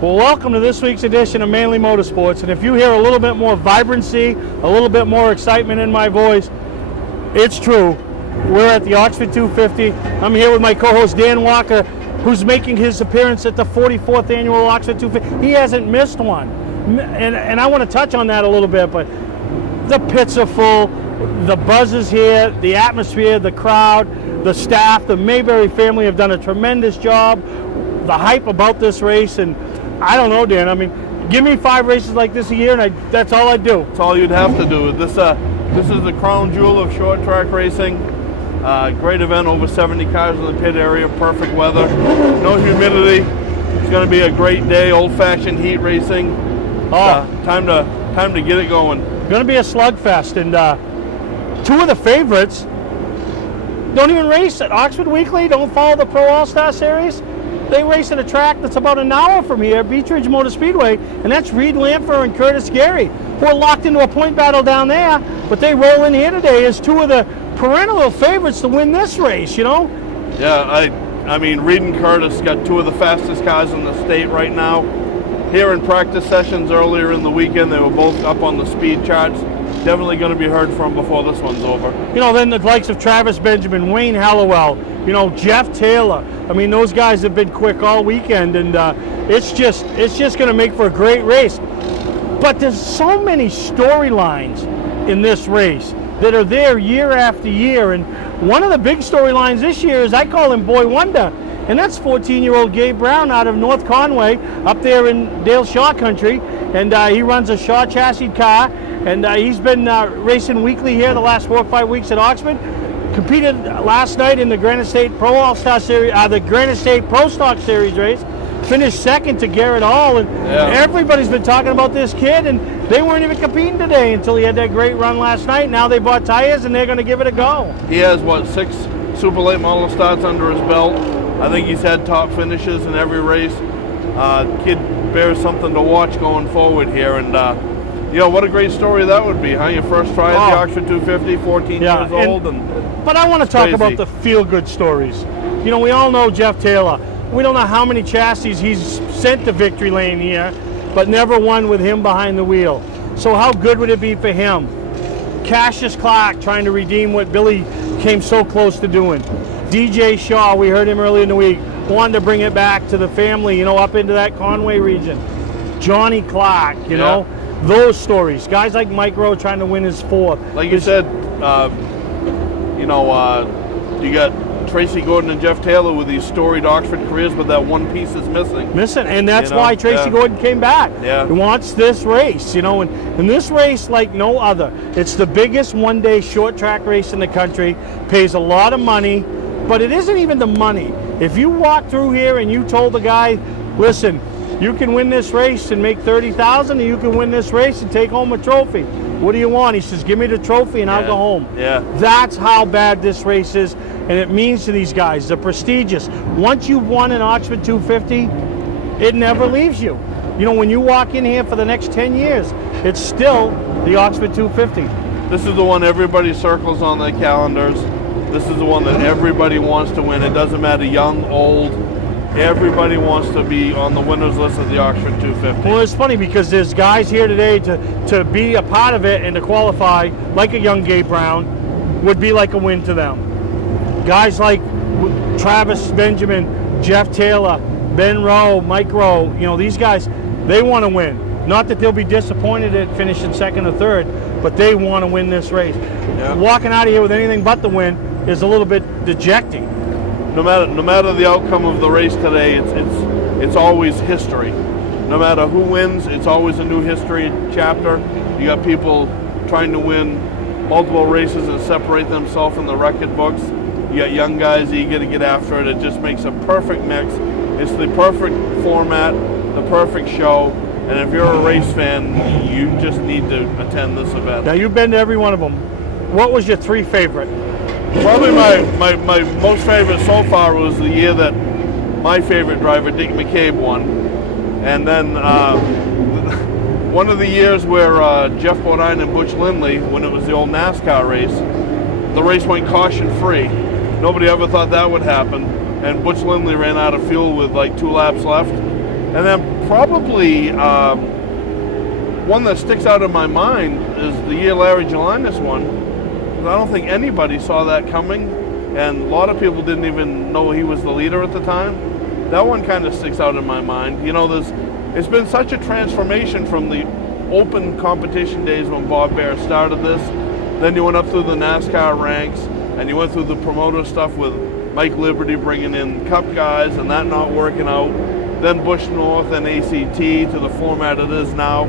Well, welcome to this week's edition of Mainly Motorsports. And if you hear a little bit more vibrancy, a little bit more excitement in my voice, it's true. We're at the Oxford 250. I'm here with my co-host Dan Walker, who's making his appearance at the 44th annual Oxford 250. He hasn't missed one. And I want to touch on that a little bit, but the pits are full, the buzz is here, the atmosphere, the crowd, the staff, the Mayberry family have done a tremendous job. The hype about this race, and I don't know, Dan. I mean, give me 5 races like this a year, and that's all I'd do. That's all you'd have to do. This is the crown jewel of short track racing. Great event, over 70 cars in the pit area, perfect weather, no humidity. It's going to be a great day, old-fashioned heat racing. Time to get it going. Going to be a slugfest, and 2 of the favorites don't even race at Oxford Weekly, don't follow the Pro All-Star Series. They race at a track that's about an hour from here, Beach Ridge Motor Speedway, and that's Reed Lampher and Curtis Gary, who are locked into a point battle down there, but they roll in here today as 2 of the perennial favorites to win this race, you know? Yeah, I mean, Reed and Curtis got 2 of the fastest cars in the state right now. Here in practice sessions earlier in the weekend, they were both up on the speed charts. Definitely going to be heard from before this one's over. You know, then the likes of Travis Benjamin, Wayne Hallowell, you know, Jeff Taylor. I mean, those guys have been quick all weekend, and it's just going to make for a great race. But there's so many storylines in this race that are there year after year, and one of the big storylines this year is, I call him Boy Wonder, and that's 14-year-old Gabe Brown out of North Conway up there in Dale Shaw country, and he runs a Shaw chassis car, and he's been racing weekly here the last 4 or 5 weeks at Oxford. Competed last night in the Granite State Pro All-Star Series, the Granite State Pro Stock Series race. Finished second to Garrett Hall, and everybody's been talking about this kid, and they weren't even competing today until he had that great run last night. Now they bought tires, and they're going to give it a go. He has, 6 super late model starts under his belt. I think he's had top finishes in every race. Kid bears something to watch going forward here, and what a great story that would be, huh? Your first try at the Oxford 250, 14 years old. But I want to talk about the feel-good stories. You know, we all know Jeff Taylor. We don't know how many chassis he's sent to victory lane here, but never won with him behind the wheel. So how good would it be for him? Cassius Clark trying to redeem what Billy came so close to doing. DJ Shaw, we heard him earlier in the week, wanted to bring it back to the family, you know, up into that Conway region. Johnny Clark, you know, those stories. Guys like Mike Rowe trying to win his 4th. Like you said, you got Tracy Gordon and Jeff Taylor with these storied Oxford careers, but that one piece is missing. And that's why Tracy Gordon came back. Yeah. He wants this race, you know, and this race like no other. It's the biggest one-day short track race in the country, pays a lot of money, but it isn't even the money. If you walk through here and you told the guy, listen, you can win this race and make $30,000, and you can win this race and take home a trophy. What do you want? He says, give me the trophy and I'll go home. Yeah. That's how bad this race is, and it means to these guys. They're prestigious. Once you've won an Oxford 250, it never leaves you. You know, when you walk in here for the next 10 years, it's still the Oxford 250. This is the one everybody circles on their calendars. This is the one that everybody wants to win. It doesn't matter young, old. Everybody wants to be on the winner's list of the Oxford 250. Well, it's funny because there's guys here today to be a part of it and to qualify, like a young Gabe Brown, would be like a win to them. Guys like Travis Benjamin, Jeff Taylor, Ben Rowe, Mike Rowe, you know, these guys, they want to win. Not that they'll be disappointed at finishing 2nd or 3rd, but they want to win this race. Yeah. Walking out of here with anything but the win is a little bit dejecting. No matter the outcome of the race today, it's always history. No matter who wins, it's always a new history chapter. You got people trying to win multiple races and separate themselves in the record books. You got young guys eager to get after it. It just makes a perfect mix. It's the perfect format, the perfect show. And if you're a race fan, you just need to attend this event. Now, you've been to every one of them. What was your 3 favorite? Probably my most favorite so far was the year that my favorite driver, Dick McCabe, won. And then one of the years where Jeff Bodine and Butch Lindley, when it was the old NASCAR race, the race went caution-free. Nobody ever thought that would happen. And Butch Lindley ran out of fuel with like 2 laps left. And then probably one that sticks out in my mind is the year Larry Gelinas won. I don't think anybody saw that coming, and a lot of people didn't even know he was the leader at the time. That one kind of sticks out in my mind. You know, it's been such a transformation from the open competition days when Bob Bear started this. Then you went up through the NASCAR ranks, and you went through the promoter stuff with Mike Liberty bringing in Cup guys and that not working out. Then Busch North and ACT to the format it is now.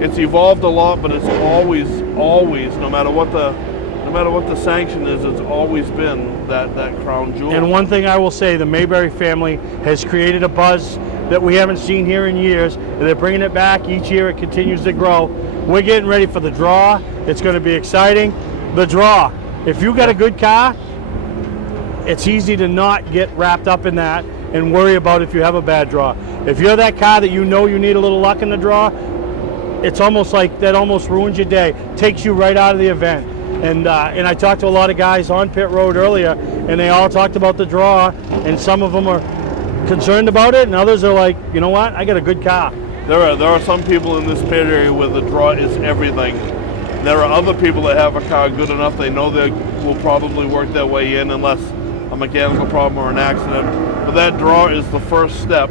It's evolved a lot, but it's always, no matter what the sanction is, it's always been that crown jewel. And one thing I will say, the Mayberry family has created a buzz that we haven't seen here in years, and they're bringing it back. Each year it continues to grow. We're getting ready for the draw. It's going to be exciting. The draw. If you got a good car, it's easy to not get wrapped up in that and worry about if you have a bad draw. If you're that car that you know you need a little luck in the draw, it's almost like that almost ruins your day, takes you right out of the event. And I talked to a lot of guys on pit road earlier, and they all talked about the draw, and some of them are concerned about it, and others are like, you know what, I got a good car. There are some people in this pit area where the draw is everything. There are other people that have a car good enough, they know they will probably work their way in unless a mechanical problem or an accident. But that draw is the first step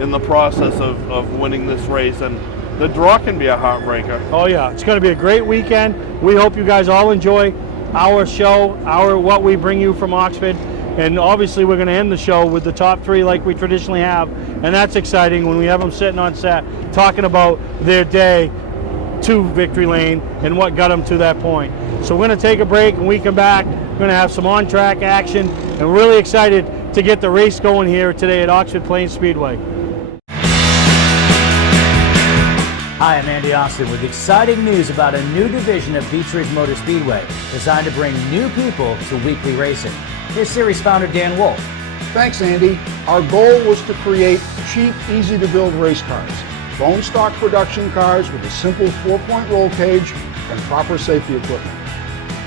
in the process of winning this race, and the draw can be a heartbreaker. Oh yeah, it's going to be a great weekend. We hope you guys all enjoy our show, what we bring you from Oxford. And obviously we're going to end the show with the top three like we traditionally have. And that's exciting when we have them sitting on set talking about their day to Victory Lane and what got them to that point. So we're going to take a break, and when we come back, we're going to have some on-track action, and we're really excited to get the race going here today at Oxford Plains Speedway. Hi, I'm Andy Austin with exciting news about a new division of Beech Ridge Motor Speedway designed to bring new people to weekly racing. Here's series founder Dan Wolf. Thanks, Andy. Our goal was to create cheap, easy-to-build race cars. Bone stock production cars with a simple 4-point roll cage and proper safety equipment.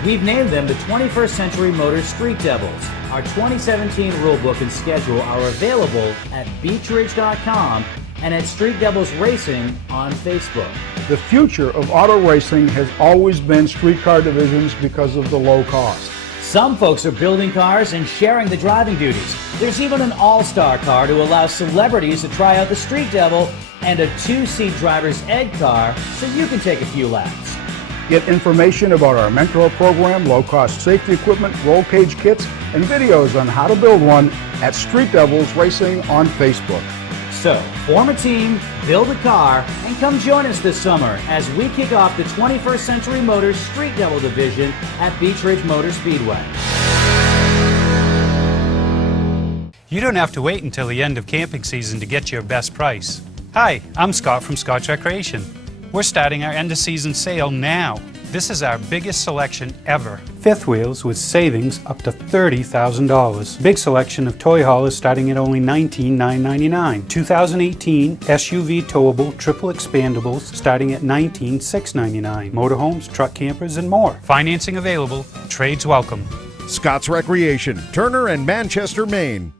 We've named them the 21st Century Motors Street Devils. Our 2017 rulebook and schedule are available at beechridge.com and at Street Devils Racing on Facebook. The future of auto racing has always been street car divisions because of the low cost. Some folks are building cars and sharing the driving duties. There's even an all-star car to allow celebrities to try out the Street Devil, and a 2-seat driver's ed car so you can take a few laps. Get information about our mentor program, low-cost safety equipment, roll cage kits, and videos on how to build one at Street Devils Racing on Facebook. So, form a team, build a car, and come join us this summer as we kick off the 21st Century Motors Street Devil Division at Beech Ridge Motor Speedway. You don't have to wait until the end of camping season to get your best price. Hi, I'm Scott from Scott's Recreation. We're starting our end of season sale now. This is our biggest selection ever. Fifth wheels with savings up to $30,000. Big selection of toy haulers starting at only $19,999. 2018 SUV towable triple expandables starting at $19,699. Motorhomes, truck campers, and more. Financing available. Trades welcome. Scott's Recreation, Turner and Manchester, Maine.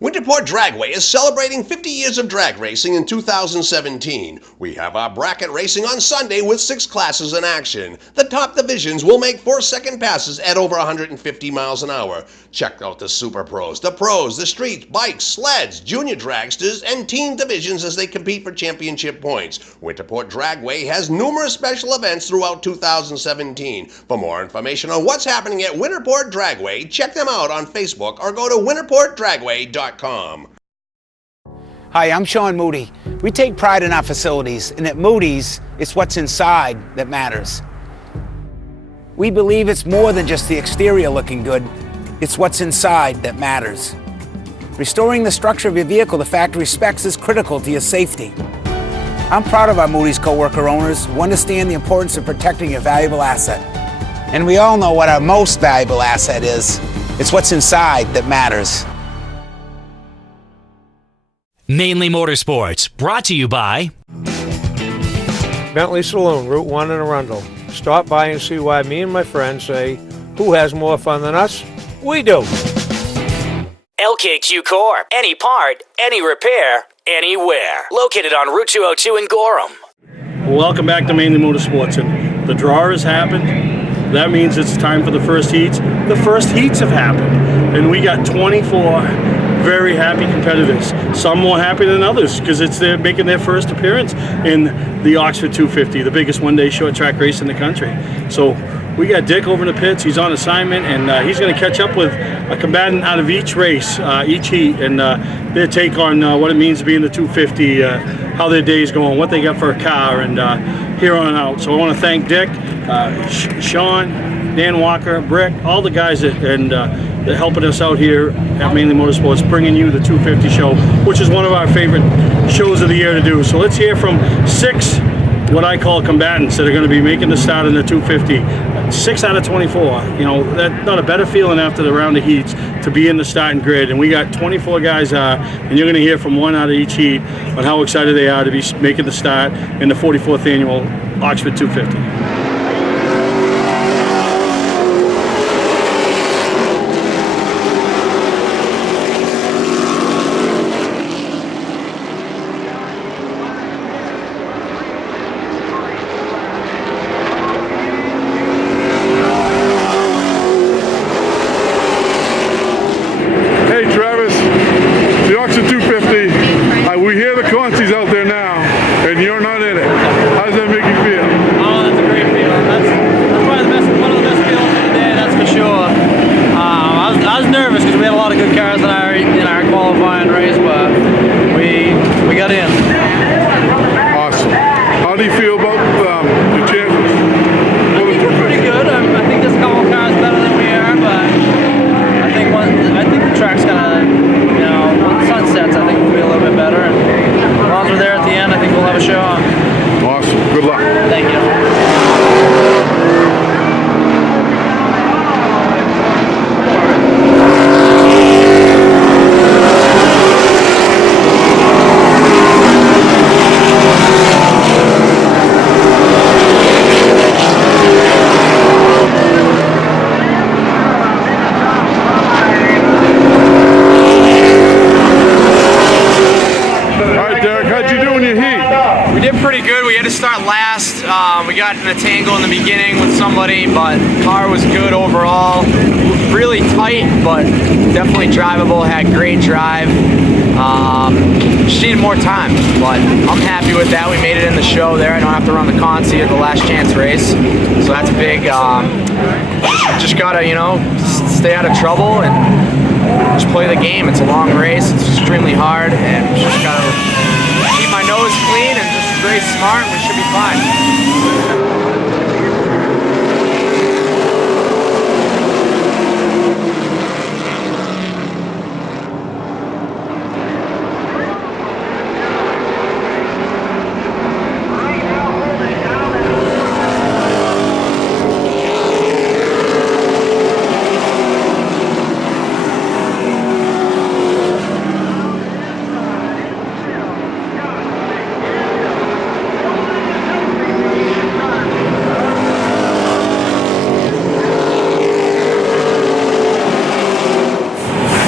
Winterport Dragway is celebrating 50 years of drag racing in 2017. We have our bracket racing on Sunday with 6 classes in action. The top divisions will make 4-second passes at over 150 miles an hour. Check out the Super Pros, the Pros, the Street, Bikes, Sleds, Junior Dragsters, and Team divisions as they compete for championship points. Winterport Dragway has numerous special events throughout 2017. For more information on what's happening at Winterport Dragway, check them out on Facebook or go to winterportdragway.com. Hi, I'm Sean Moody. We take pride in our facilities, and at Moody's, it's what's inside that matters. We believe it's more than just the exterior looking good, it's what's inside that matters. Restoring the structure of your vehicle to factory specs is critical to your safety. I'm proud of our Moody's co-worker owners who understand the importance of protecting your valuable asset. And we all know what our most valuable asset is. It's what's inside that matters. Mainely Motorsports, brought to you by Bentley Saloon, Route 1 in Arundel. Stop by and see why me and my friends say, who has more fun than us? We do. Elk LKQ Core. Any part, any repair, anywhere. Located on Route 202 in Gorham. Welcome back to Mainely Motorsports, and the draw has happened. That means it's time for the first heats. The first heats have happened, and we got 24 very happy competitors. Some more happy than others because they're making their first appearance in the Oxford 250, the biggest one-day short track race in the country. So we got Dick over in the pits. He's on assignment, and he's going to catch up with a combatant out of each race, each heat, and their take on what it means to be in the 250, how their day's going, what they got for a car, and here on out. So I want to thank Dick, Sean, Dan Walker, Brick, all the guys that they're helping us out here at Mainely Motorsports, bringing you the 250 show, which is one of our favorite shows of the year to do. So let's hear from 6 what I call combatants that are going to be making the start in the 250. 6 out of 24. You know, that's not a better feeling after the round of heats to be in the starting grid. And we got 24 guys, and you're going to hear from 1 out of each heat on how excited they are to be making the start in the 44th annual Oxford 250. We hear the Consies out there now, and you're not in it. How does that make you feel? Oh, that's a great feeling. That's probably one of the best feelings of the day, that's for sure. I was nervous because we had a lot of good cars in our qualifying race, but we got in. Awesome. How do you feel about your chances? I think we're pretty good. I think there's a couple of cars better than we are, but I think the track's gonna, you know, when the sun sets, I think we'll be a little bit better. And as long as we're there at the end, I think we'll have a show on. Awesome. Good luck. Thank you. Pretty good. We had to start last. We got in a tangle in the beginning with somebody, but car was good overall. Really tight, but definitely drivable. Had great drive. Just needed more time, but I'm happy with that. We made it in the show there. I don't have to run the Consi at the last chance race, so that's big. Just gotta, you know, stay out of trouble and just play the game. It's a long race. It's extremely hard, and just gotta keep my nose clean and just race smart. We should be fine.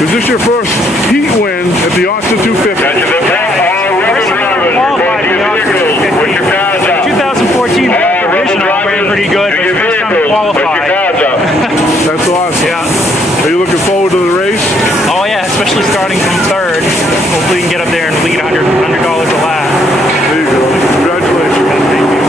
Is this your first heat win at the Oxford 250? First time qualified in the Oxford 250. 2014 provisional ran pretty good, but first time qualified. That's awesome. Yeah. Are you looking forward to the race? Oh yeah, especially starting from third. Hopefully we can get up there and lead $100 a lap. There you go. Congratulations. Thank you.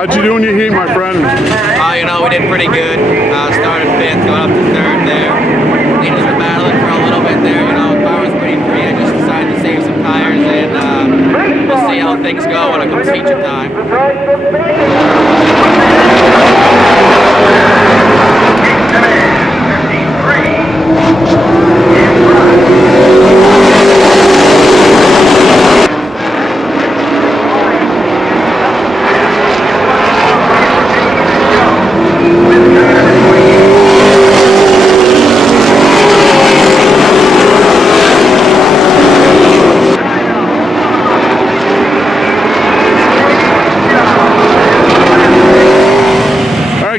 How'd you do in your heat, my friend? You know, we did pretty good. Started 5th, got up to 3rd there. Leaders were battling for a little bit there, you know, the car was pretty how things go when it comes feature time.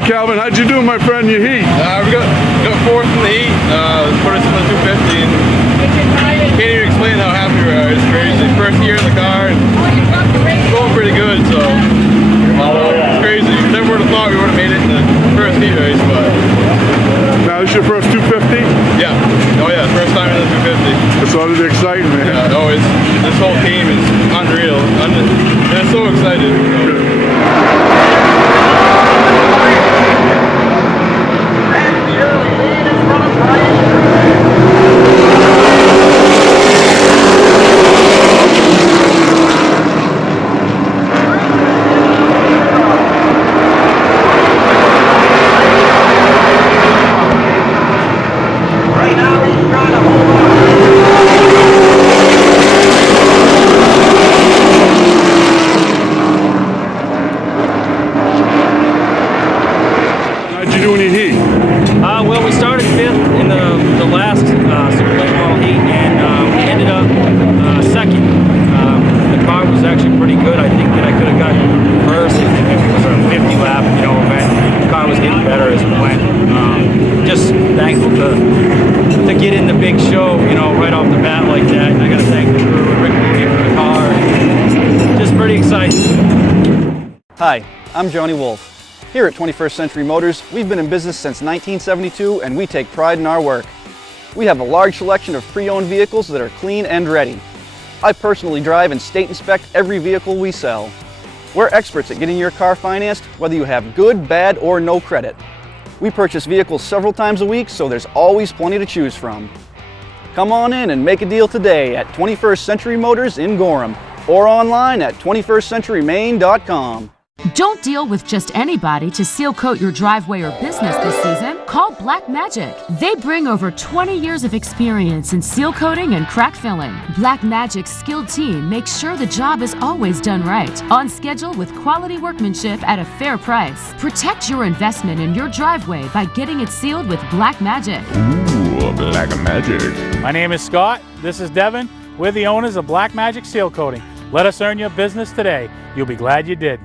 Calvin, how'd you do, my friend, your heat? We got fourth in the heat, put us in the 250, and can't even explain how happy we are. It's crazy. First year in the car, and it's going pretty good, so it's crazy. Never would have thought we would have made it in the first heat race, but... Now, this is your first 250? Yeah. Oh yeah, first time in the 250. That's all the exciting, man. Yeah, oh, this whole team is unreal. They're so excited. Well, we started fifth in the last Super Late Model heat, and we ended up second. The car was actually pretty good. I think that I could have got first if it was a 50 lap, event. The car was getting better as we went. Just thankful to get in the big show, right off the bat like that. And I got to thank the crew and Rick Moody for the car. And just pretty excited. Hi, I'm Johnny Wolf. Here at 21st Century Motors, we've been in business since 1972 and we take pride in our work. We have a large selection of pre-owned vehicles that are clean and ready. I personally drive and state inspect every vehicle we sell. We're experts at getting your car financed, whether you have good, bad, or no credit. We purchase vehicles several times a week, so there's always plenty to choose from. Come on in and make a deal today at 21st Century Motors in Gorham or online at 21stcenturymaine.com. Don't deal with just anybody to seal coat your driveway or business this season. Call Black Magic. They bring over 20 years of experience in seal coating and crack filling. Black Magic's skilled team makes sure the job is always done right, on schedule with quality workmanship at a fair price. Protect your investment in your driveway by getting it sealed with Black Magic. Ooh, Black Magic. My name is Scott. This is Devin. We're the owners of Black Magic Seal Coating. Let us earn your business today. You'll be glad you did.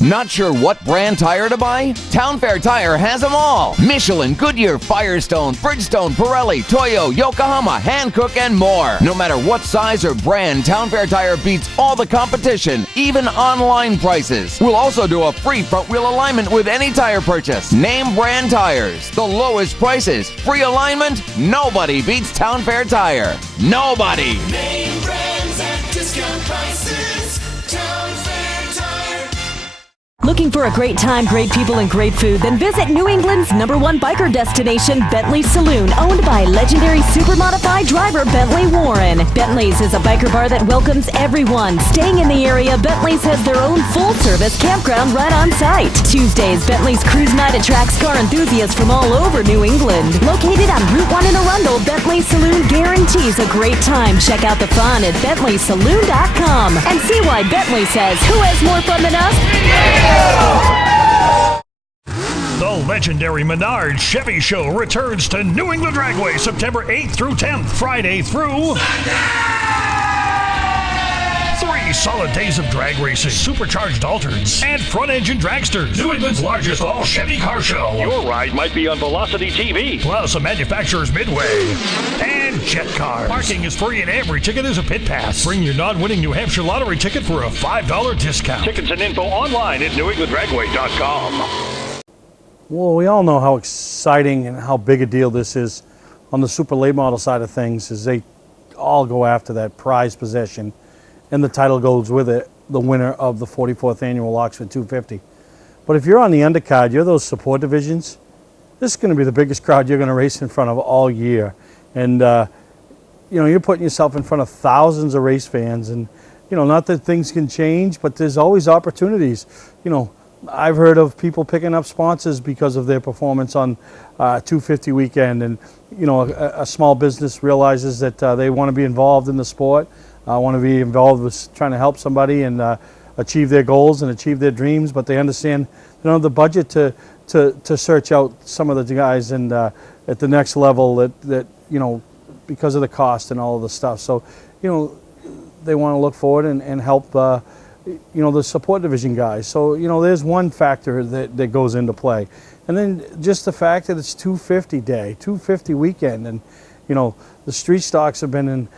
Not sure what brand tire to buy? Town Fair Tire has them all. Michelin, Goodyear, Firestone, Bridgestone, Pirelli, Toyo, Yokohama, Hankook, and more. No matter what size or brand, Town Fair Tire beats all the competition, even online prices. We'll also do a free front wheel alignment with any tire purchase. Name brand tires, the lowest prices, free alignment. Nobody beats Town Fair Tire. Nobody. Name brands at discount prices. Town Fair Tire. Looking for a great time, great people, and great food? Then visit New England's #1 biker destination, Bentley's Saloon, owned by legendary super modified driver Bentley Warren. Bentley's is a biker bar that welcomes everyone. Staying in the area, Bentley's has their own full-service campground right on site. Tuesdays, Bentley's Cruise Night attracts car enthusiasts from all over New England. Located on Route 1 in Arundel, Bentley's Saloon guarantees a great time. Check out the fun at BentleySaloon.com and see why Bentley says, who has more fun than us? The legendary Menard Chevy Show returns to New England Dragway September 8th through 10th, Friday through Sunday. 3 solid days of drag racing, supercharged altereds, and front-engine dragsters. New England's largest all-Chevy car show. Your ride might be on Velocity TV. Plus a manufacturer's midway. And jet cars. Parking is free and every ticket is a pit pass. Bring your non-winning New Hampshire lottery ticket for a $5 discount. Tickets and info online at newenglanddragway.com. Well, we all know how exciting and how big a deal this is on the super late model side of things, as they all go after that prize possession, and the title goes with it, the winner of the 44th annual Oxford 250. But if you're on the undercard, you're those support divisions, this is going to be the biggest crowd you're going to race in front of all year. And you know, you're putting yourself in front of thousands of race fans, and you know, not that things can change, but there's always opportunities. You know, I've heard of people picking up sponsors because of their performance on 250 weekend, and you know, a small business realizes that they want to be involved in the sport, want to be involved with trying to help somebody and achieve their goals and achieve their dreams, but they understand they don't have the budget to search out some of the guys and at the next level that you know, because of the cost and all of the stuff. So, you know, they want to look forward and help you know, the support division guys. So, you know, there's one factor that goes into play. And then just the fact that it's 250 day, 250 weekend, and, you know, the street stocks have been in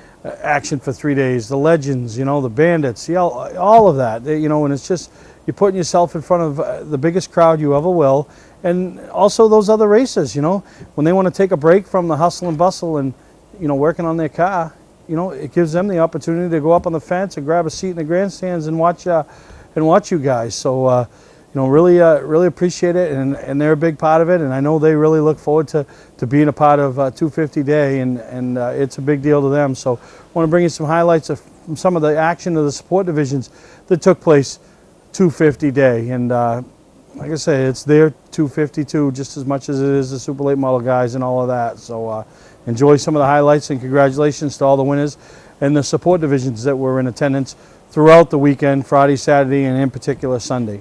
action for 3 days, the legends, you know, the bandits, all of that, you know, and it's just, you're putting yourself in front of the biggest crowd you ever will. And also those other racers, you know, when they want to take a break from the hustle and bustle and, you know, working on their car, you know, it gives them the opportunity to go up on the fence and grab a seat in the grandstands and watch you guys. So, you know, really appreciate it, and they're a big part of it, and I know they really look forward to being a part of 250 Day, and it's a big deal to them. So, I want to bring you some highlights of some of the action of the support divisions that took place 250 Day, and like I say, it's their 252 just as much as it is the Super Late Model guys and all of that. So. Enjoy some of the highlights, and congratulations to all the winners and the support divisions that were in attendance throughout the weekend, Friday, Saturday, and in particular Sunday.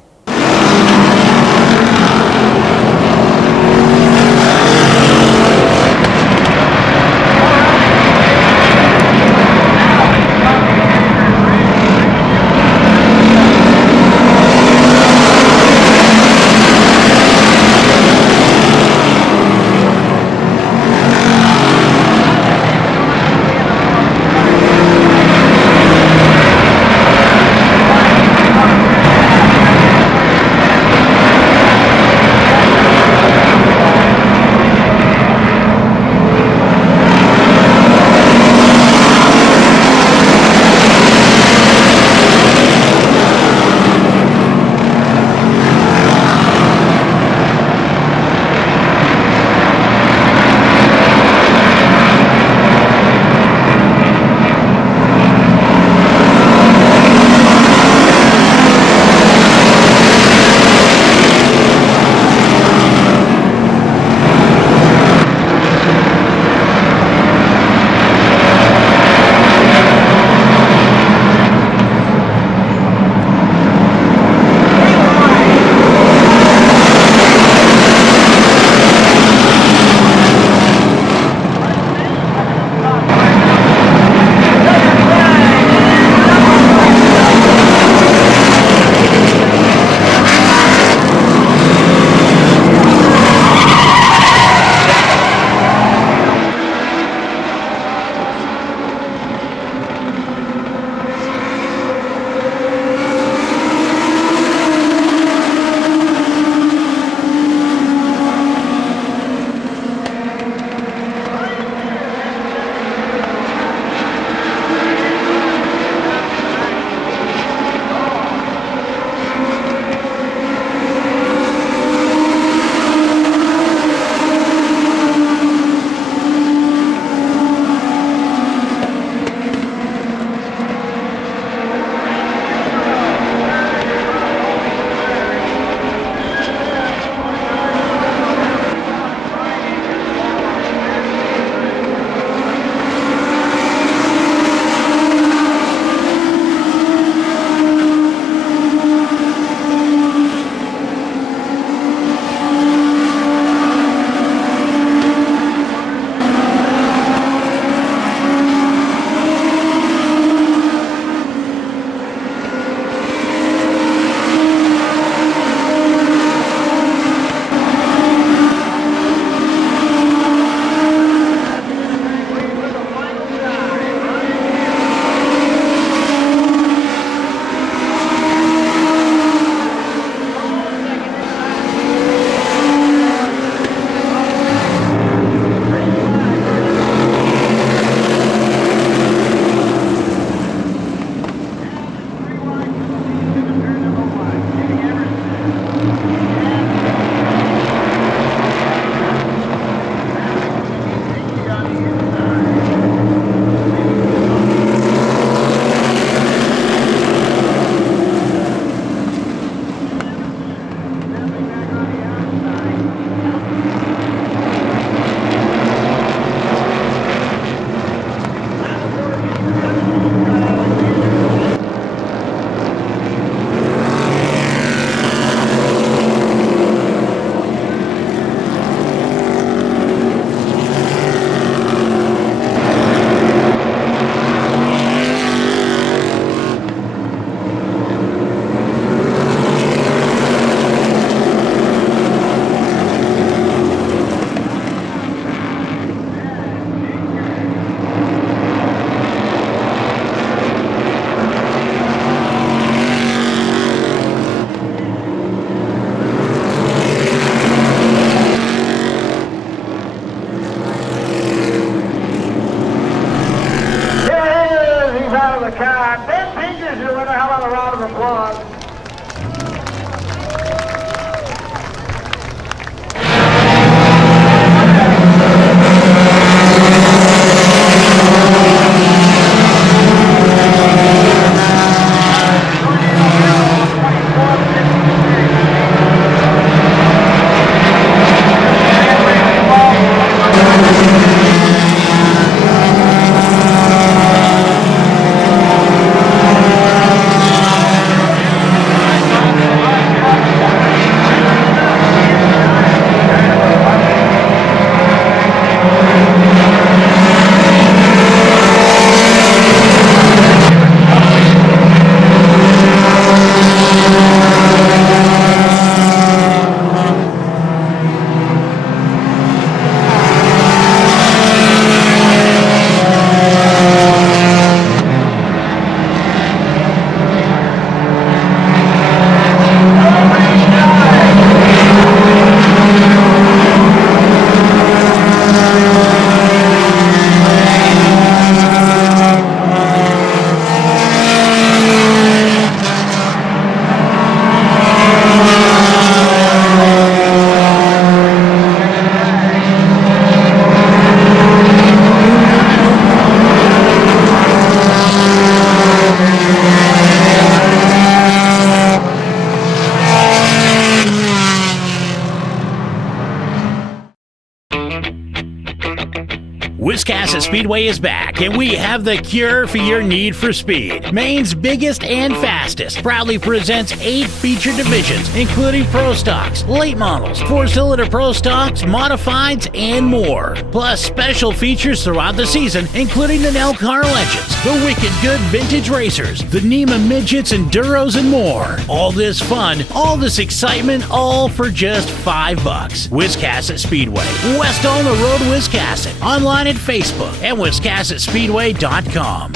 Wiscasset Speedway is back, and we have the cure for your need for speed. Maine's biggest and fastest proudly presents 8 feature divisions, including Pro Stocks, late models, 4-cylinder Pro Stocks, modifieds, and more. Plus special features throughout the season, including the Nell Car Legends, the Wicked Good Vintage Racers, the NEMA Midgets, Enduros, and more. All this fun, all this excitement, all for just $5. Wiscasset Speedway, west on the road, Wiscasset. Online at Facebook and wiscassetspeedway.com.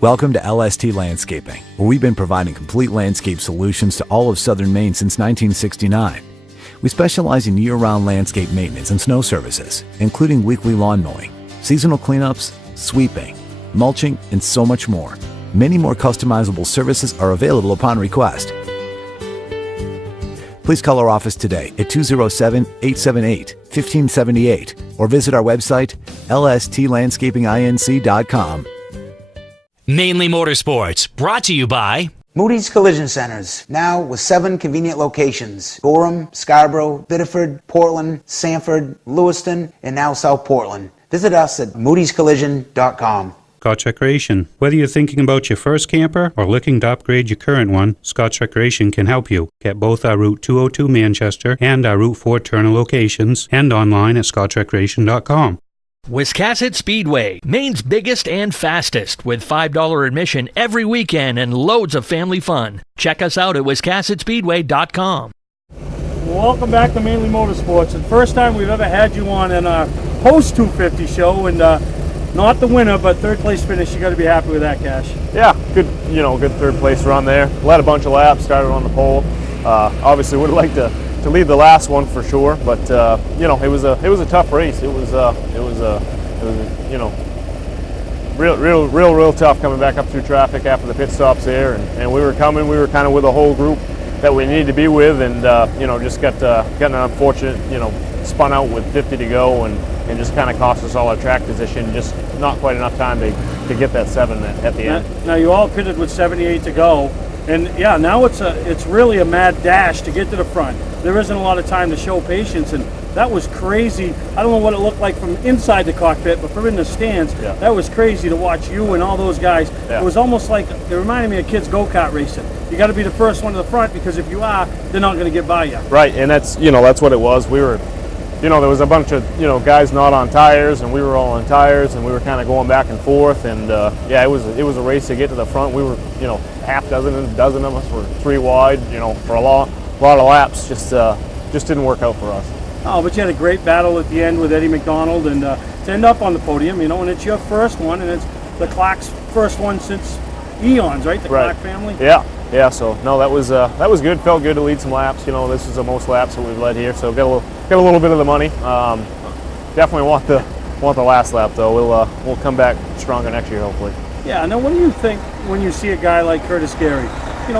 Welcome to LST Landscaping, where we've been providing complete landscape solutions to all of southern Maine since 1969. We specialize in year-round landscape maintenance and snow services, including weekly lawn mowing, seasonal cleanups, sweeping, mulching, and so much more. Many more customizable services are available upon request. Please call our office today at 207-878-1578 or visit our website, lstlandscapinginc.com. Mainely Motorsports, brought to you by Moody's Collision Centers, now with 7 convenient locations: Gorham, Scarborough, Biddeford, Portland, Sanford, Lewiston, and now South Portland. Visit us at moodyscollision.com. Scotch Recreation. Whether you're thinking about your first camper or looking to upgrade your current one, Scotch Recreation can help you. Get both our Route 202 Manchester and our Route 4 Turner locations and online at scotchrecreation.com. Wiscasset Speedway, Maine's biggest and fastest, with $5 admission every weekend and loads of family fun. Check us out at wiscassetspeedway.com. Welcome back to Mainly Motorsports. And first time we've ever had you on in our post 250 show, and not the winner, but third place finish. You got to be happy with that, Cash. Yeah, good. Good third place run there. Led a bunch of laps. Started on the pole. Obviously, would have liked to lead the last one for sure, but it was a tough race. It was real tough coming back up through traffic after the pit stops there, and we were coming. We were kind of with a whole group that we needed to be with, and just got an unfortunate spun out with 50 to go, and just kind of cost us all our track position. Just not quite enough time to get that 7 at the end. Now you all pitted with 78 to go, and yeah, now it's really a mad dash to get to the front. There isn't a lot of time to show patience, and that was crazy. I don't know what it looked like from inside the cockpit, but from in the stands, that was crazy to watch you and all those guys. It was almost like, it reminded me of kids go-kart racing. You got to be the first one to the front, because if you are, they're not going to get by you. Right, and that's what it was. We were, there was a bunch of guys not on tires, and we were all on tires, and we were kind of going back and forth, and yeah, it was a race to get to the front. We were half dozen and a dozen of us were 3 wide, for a lot of laps. Just didn't work out for us. Oh, but you had a great battle at the end with Eddie McDonald, and to end up on the podium, and it's your first one, and it's the Clark's first one since eons, right? The Clark family. Yeah. So no, that was good. Felt good to lead some laps. This is the most laps that we've led here, so get a little bit of the money. Definitely want the last lap though. We'll come back stronger next year, hopefully. Yeah. Now, what do you think when you see a guy like Curtis Gary?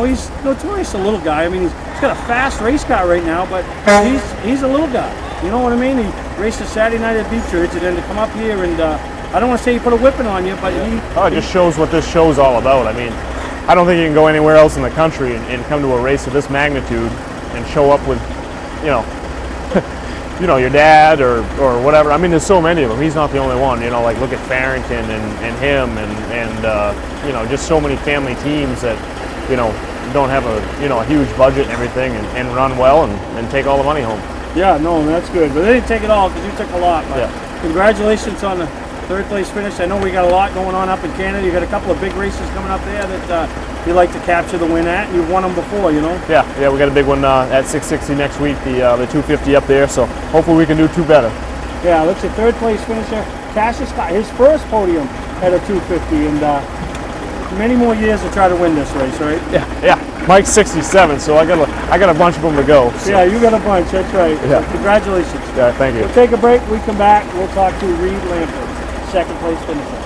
He's notorious a little guy. I mean, he's got a fast race car right now, but he's a little guy. You know what I mean? He raced a Saturday night at Beechridge, and then to come up here and I don't want to say he put a whipping on you, but it just shows what this show's all about. I mean, I don't think you can go anywhere else in the country and come to a race of this magnitude and show up with, your dad or whatever. I mean, there's so many of them. He's not the only one. Like look at Farrington and him and just so many family teams that don't have a huge budget and everything and run well and take all the money home. Yeah, no, that's good. But they didn't take it all, because you took a lot. But congratulations on the third place finish. I know we got a lot going on up in Canada. You got a couple of big races coming up there that you like to capture the win at, and you've won them before, Yeah, we got a big one at 660 next week, the 250 up there, so hopefully we can do 2 better. Yeah, looks at third place finisher. Cassius got his first podium at a 250, and many more years to try to win this race, right? Yeah. Mike's 67, so I got a bunch of them to go. So. Yeah, you got a bunch, that's right. Yeah. So congratulations. Yeah, thank you. We'll take a break, we come back, we'll talk to Reed Lampert, second place finisher.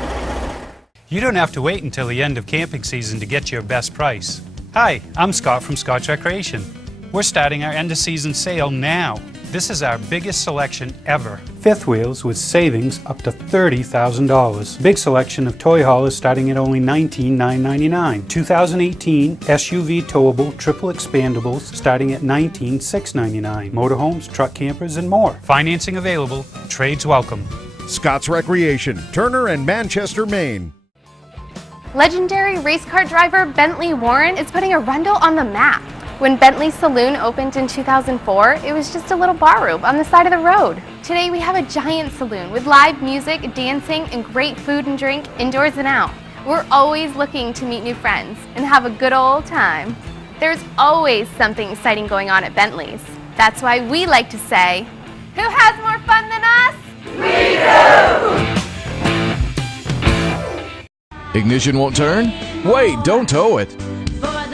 You don't have to wait until the end of camping season to get your best price. Hi, I'm Scott from Scotch Recreation. We're starting our end of season sale now. This is our biggest selection ever. Fifth wheels with savings up to $30,000. Big selection of toy haulers starting at only $19,999. 2018 SUV towable triple expandables starting at $19,699. Motorhomes, truck campers, and more. Financing available. Trades welcome. Scott's Recreation, Turner and Manchester, Maine. Legendary race car driver Bentley Warren is putting Arundel on the map. When Bentley's Saloon opened in 2004, it was just a little bar room on the side of the road. Today we have a giant saloon with live music, dancing, and great food and drink indoors and out. We're always looking to meet new friends and have a good old time. There's always something exciting going on at Bentley's. That's why we like to say, who has more fun than us? We do! Ignition won't turn? Wait, don't tow it.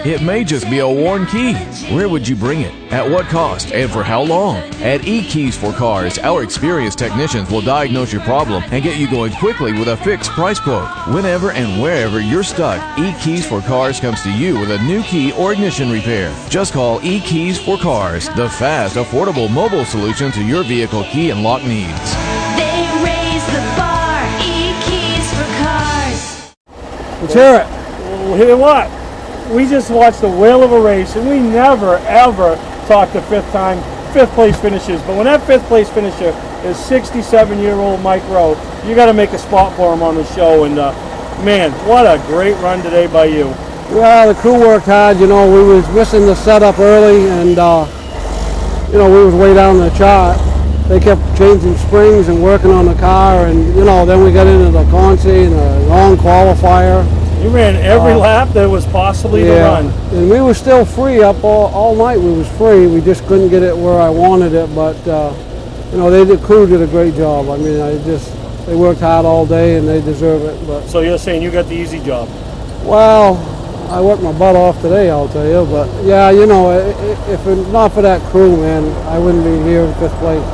It may just be a worn key. Where would you bring it? At what cost? And for how long? At eKeys for Cars, our experienced technicians will diagnose your problem and get you going quickly with a fixed price quote. Whenever and wherever you're stuck, eKeys for Cars comes to you with a new key or ignition repair. Just call eKeys for Cars, the fast, affordable mobile solution to your vehicle key and lock needs. They raise the bar, eKeys for Cars. Let's hear it. Well, hear what? We just watched the whale of a race, and we never, ever talk to fifth place finishes. But when that fifth place finisher is 67-year-old Mike Rowe, you got to make a spot for him on the show. And man, what a great run today by you. Well, the crew worked hard. You know, we was missing the setup early, and you know, we was way down the chart. They kept changing springs and working on the car, and you know, then we got into the Consi and the long qualifier. You ran every lap that was possibly to run. And we were still free up all night. We was free. We just couldn't get it where I wanted it. But you know, the crew did a great job. I mean, they worked hard all day and they deserve it. But so you're saying you got the easy job? Well, I worked my butt off today, I'll tell you. But yeah, you know, if not for that crew, man, I wouldn't be here in fifth place.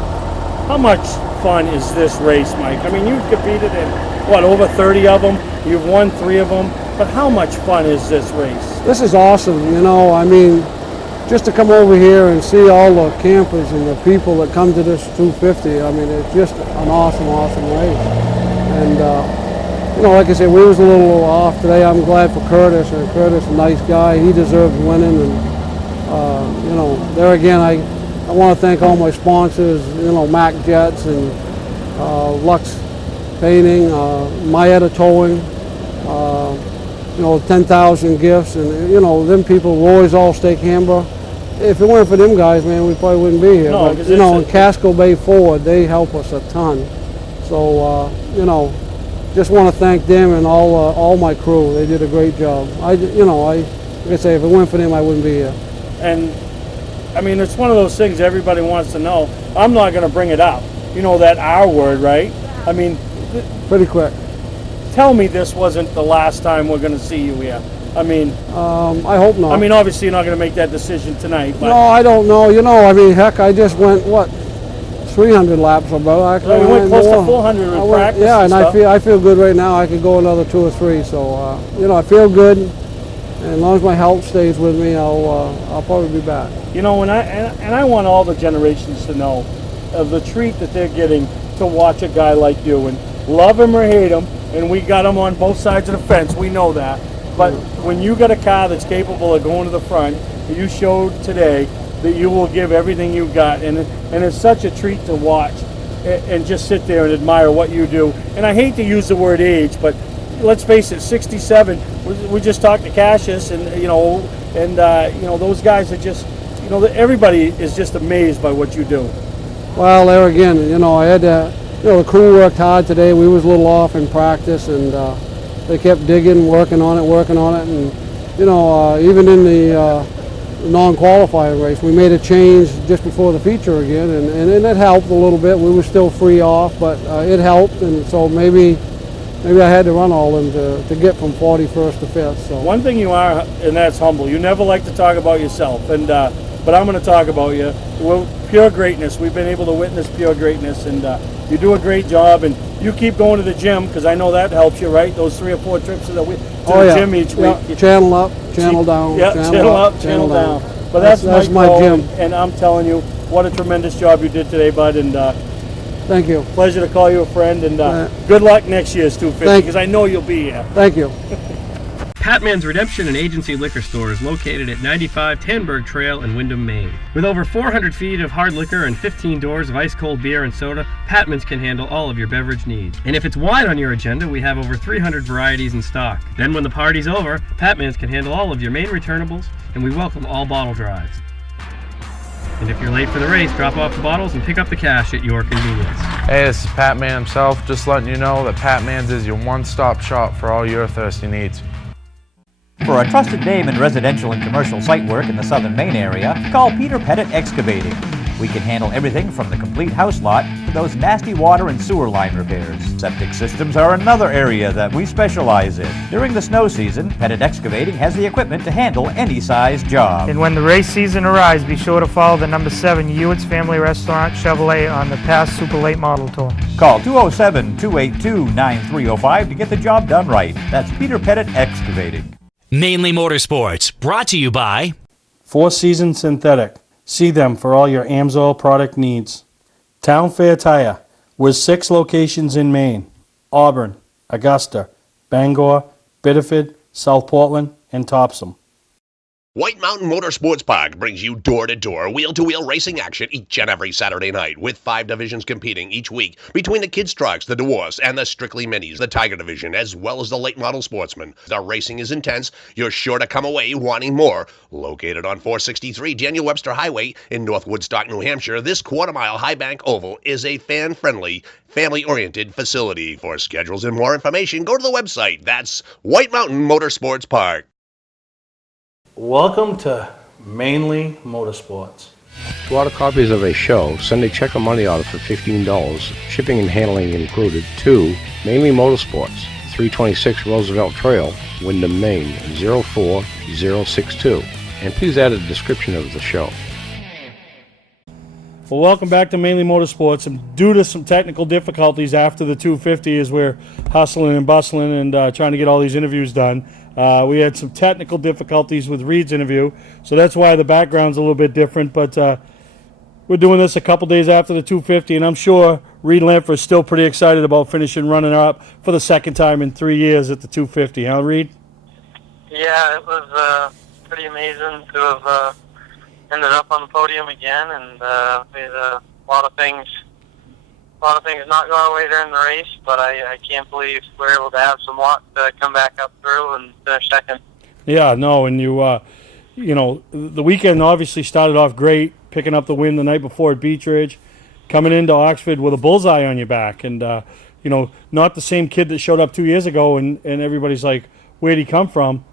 How much fun is this race, Mike? I mean, you've competed in what, over 30 of them? You've won 3 of them, but how much fun is this race? This is awesome, you know, I mean, just to come over here and see all the campers and the people that come to this 250, I mean, it's just an awesome, awesome race. And, you know, like I said, we was a little off today. I'm glad for Curtis, and Curtis is a nice guy. He deserves winning, and, you know, there again, I want to thank all my sponsors, you know, Mac Jets and Lux Painting, Mayetta Towing, you know, 10,000 gifts, and you know, them people, Roy's All-Stake Hamburg. If it weren't for them guys, man, we probably wouldn't be here. No, but you know, and Casco Bay Ford, they help us a ton. So you know, just want to thank them and all my crew. They did a great job. You know, like I say, if it weren't for them, I wouldn't be here. And I mean, it's one of those things everybody wants to know. I'm not going to bring it up. You know that R word, right? I mean, pretty quick. Tell me this wasn't the last time we're going to see you here. I mean, I hope not. I mean, obviously you're not going to make that decision tonight. But no, I don't know. You know, I mean, heck, I just went, what, 300 laps about. We went close to 400 in practice. Yeah, and I feel good right now. I could go another 2 or 3. So, you know, I feel good. And as long as my health stays with me, I'll probably be back. You know, and I want all the generations to know of the treat that they're getting to watch a guy like you, and love him or hate him, and we got him on both sides of the fence, we know that. But when you got a car that's capable of going to the front, you showed today that you will give everything you got, and it's such a treat to watch and just sit there and admire what you do. And I hate to use the word age, but let's face it, 67, we just talked to Cassius, and you know, those guys are just, you know, everybody is just amazed by what you do. Well, there again, you know, I had to, you know, the crew worked hard today. We was a little off in practice, and they kept digging, working on it, and you know, even in the non-qualifying race, we made a change just before the feature again, and it helped a little bit. We were still free off, but it helped, and so maybe I had to run all of them to get from 41st to 5th. So one thing you are, and that's humble. You never like to talk about yourself, and but I'm going to talk about you. Well, pure greatness. We've been able to witness pure greatness, and you do a great job, and you keep going to the gym, because I know that helps you, right? Those 3 or 4 trips to the gym each week. Channel up, channel down. Yeah, channel up, channel down. But that's my gym, and I'm telling you, what a tremendous job you did today, bud, and thank you. Pleasure to call you a friend, and good luck next year's 250, because I know you'll be here. Thank you. Patman's Redemption and Agency Liquor Store is located at 95 Tanberg Trail in Windham, Maine. With over 400 feet of hard liquor and 15 doors of ice-cold beer and soda, Patman's can handle all of your beverage needs. And if it's wine on your agenda, we have over 300 varieties in stock. Then when the party's over, Patman's can handle all of your main returnables, and we welcome all bottle drives. And if you're late for the race, drop off the bottles and pick up the cash at your convenience. Hey, this is Pat Man himself, just letting you know that Pat Man's is your one-stop shop for all your thirsty needs. For a trusted name in residential and commercial site work in the southern Maine area, call Peter Pettit Excavating. We can handle everything from the complete house lot to those nasty water and sewer line repairs. Septic systems are another area that we specialize in. During the snow season, Pettit Excavating has the equipment to handle any size job. And when the race season arrives, be sure to follow the number 7 Hewitt's Family Restaurant Chevrolet on the past Super Late Model Tour. Call 207-282-9305 to get the job done right. That's Peter Pettit Excavating. Mainly Motorsports, brought to you by Four Season Synthetic. See them for all your AMSOIL product needs. Town Fair Tire, with 6 locations in Maine: Auburn, Augusta, Bangor, Biddeford, South Portland, and Topsom. White Mountain Motorsports Park brings you door-to-door, wheel-to-wheel racing action each and every Saturday night, with 5 divisions competing each week between the kids' trucks, the dwarfs, and the strictly minis, the Tiger division, as well as the late model sportsmen. The racing is intense. You're sure to come away wanting more. Located on 463 Daniel Webster Highway in North Woodstock, New Hampshire, this quarter-mile High Bank Oval is a fan-friendly, family-oriented facility. For schedules and more information, go to the website. That's White Mountain Motorsports Park. Welcome to Mainly Motorsports. To order copies of a show, send a check or money order for $15, shipping and handling included, to Mainly Motorsports, 326 Roosevelt Trail, Windham, Maine, 04062. And please add a description of the show. Well, welcome back to Mainly Motorsports. And due to some technical difficulties after the 250, as we're hustling and bustling and trying to get all these interviews done, we had some technical difficulties with Reed's interview, so that's why the background's a little bit different. But we're doing this a couple days after the 250, and I'm sure Reed Lampher is still pretty excited about finishing running up for the second time in 3 years at the 250. Huh, Reed? Yeah, it was pretty amazing to have ended up on the podium again, and we had a lot of things not go our way during the race, but I can't believe we're able to have some luck to come back up through and finish second. Yeah, no, and you know, the weekend obviously started off great, picking up the win the night before at Beech Ridge, coming into Oxford with a bullseye on your back, and you know, not the same kid that showed up 2 years ago, and everybody's like, where'd he come from?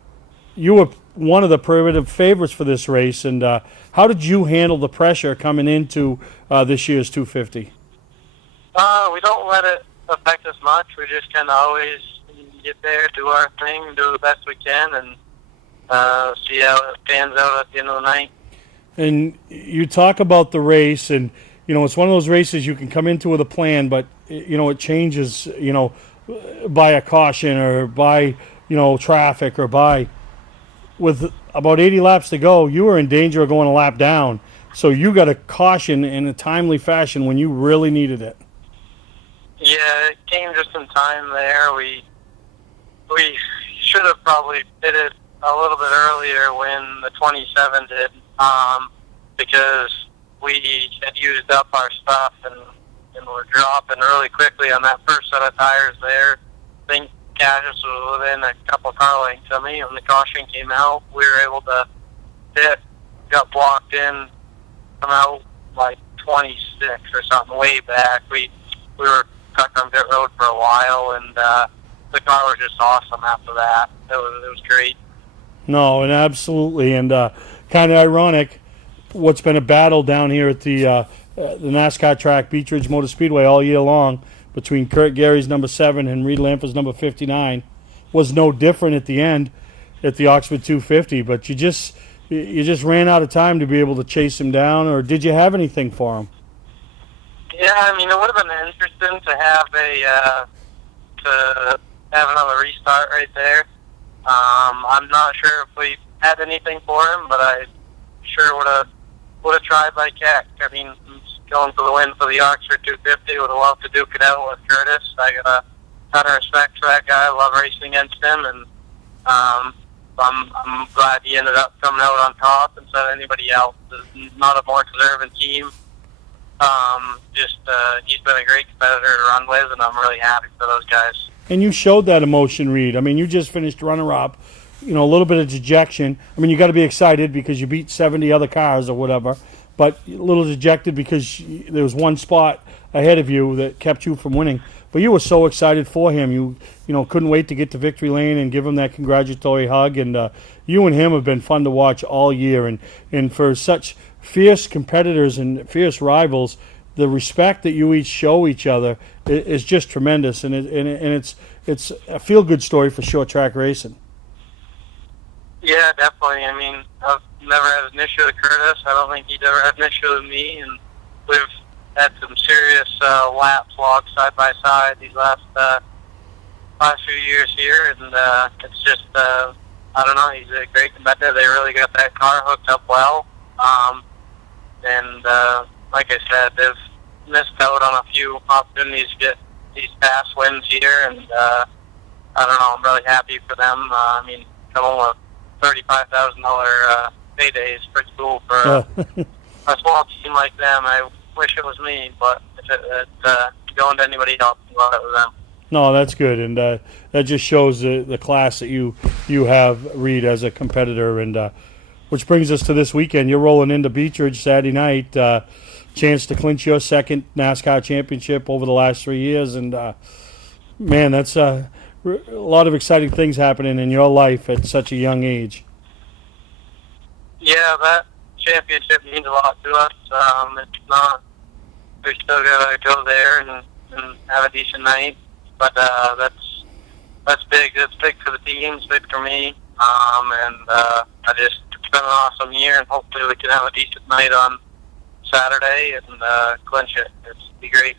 You were one of the primitive favorites for this race, and how did you handle the pressure coming into this year's 250? We don't let it affect us much. We just kind of always get there, do our thing, do the best we can, and see how it pans out at the end of the night. And you talk about the race, and you know, it's one of those races you can come into with a plan, but you know, it changes, you know, by a caution or by, you know, traffic or by, with about 80 laps to go, you were in danger of going a lap down. So you got a caution in a timely fashion when you really needed it. Yeah, it came just in time there. We should have probably hit it a little bit earlier when the 27 did, because we had used up our stuff and we're dropping really quickly on that first set of tires there. I think Cassius was within a couple car lengths of me. When the caution came out, we were able to hit, got blocked in, come out like 26 or something way back. We were stuck on pit road for a while, and the car was just awesome after that. It was great. No, and absolutely, and kind of ironic, what's been a battle down here at the NASCAR track, Beech Ridge Motor Speedway, all year long, between Kurt Gary's number 7 and Reed Lampher's number 59, was no different at the end at the Oxford 250. But you just ran out of time to be able to chase him down, or did you have anything for him? Yeah, I mean, it would have been interesting to have another restart right there. I'm not sure if we had anything for him, but I sure would have would have tried like heck. I mean, going for the win for the Oxford 250, would have loved to duke it out with Curtis. I got a ton of respect for that guy. I love racing against him, and I'm glad he ended up coming out on top instead of anybody else. There's not a more deserving team. He's been a great competitor to run with, and I'm really happy for those guys. And you showed that emotion, Reed. I mean, you just finished runner-up. You know, a little bit of dejection. I mean, you got to be excited because you beat 70 other cars or whatever, but a little dejected because there was one spot ahead of you that kept you from winning. But you were so excited for him. You couldn't wait to get to victory lane and give him that congratulatory hug. And you and him have been fun to watch all year. And for such fierce competitors and fierce rivals, the respect that you each show each other is just tremendous. And it's a feel-good story for short track racing. Yeah, definitely. I mean, I've never had an issue with Curtis. I don't think he's ever had an issue with me. And we've had some serious laps logged side by side these last few years here, and it's just I don't know. He's a great competitor. They really got that car hooked up well, and like I said, they've missed out on a few opportunities to get these past wins here, and I don't know. I'm really happy for them. I mean, coming with $35,000 payday is pretty cool for a small team like them. I wish it was me, but if it going to anybody else, I'm glad it was them. No, that's good, and that just shows the class that you have, Reed, as a competitor. And which brings us to this weekend. You're rolling into Beechridge Saturday night, chance to clinch your second NASCAR championship over the last 3 years, and man, that's a lot of exciting things happening in your life at such a young age. Yeah, that championship means a lot to us. It's not. We still gotta go there and have a decent night, but that's big. It's big for the team. It's big for me. It's been an awesome year, and hopefully we can have a decent night on Saturday and clinch it. It'd be great.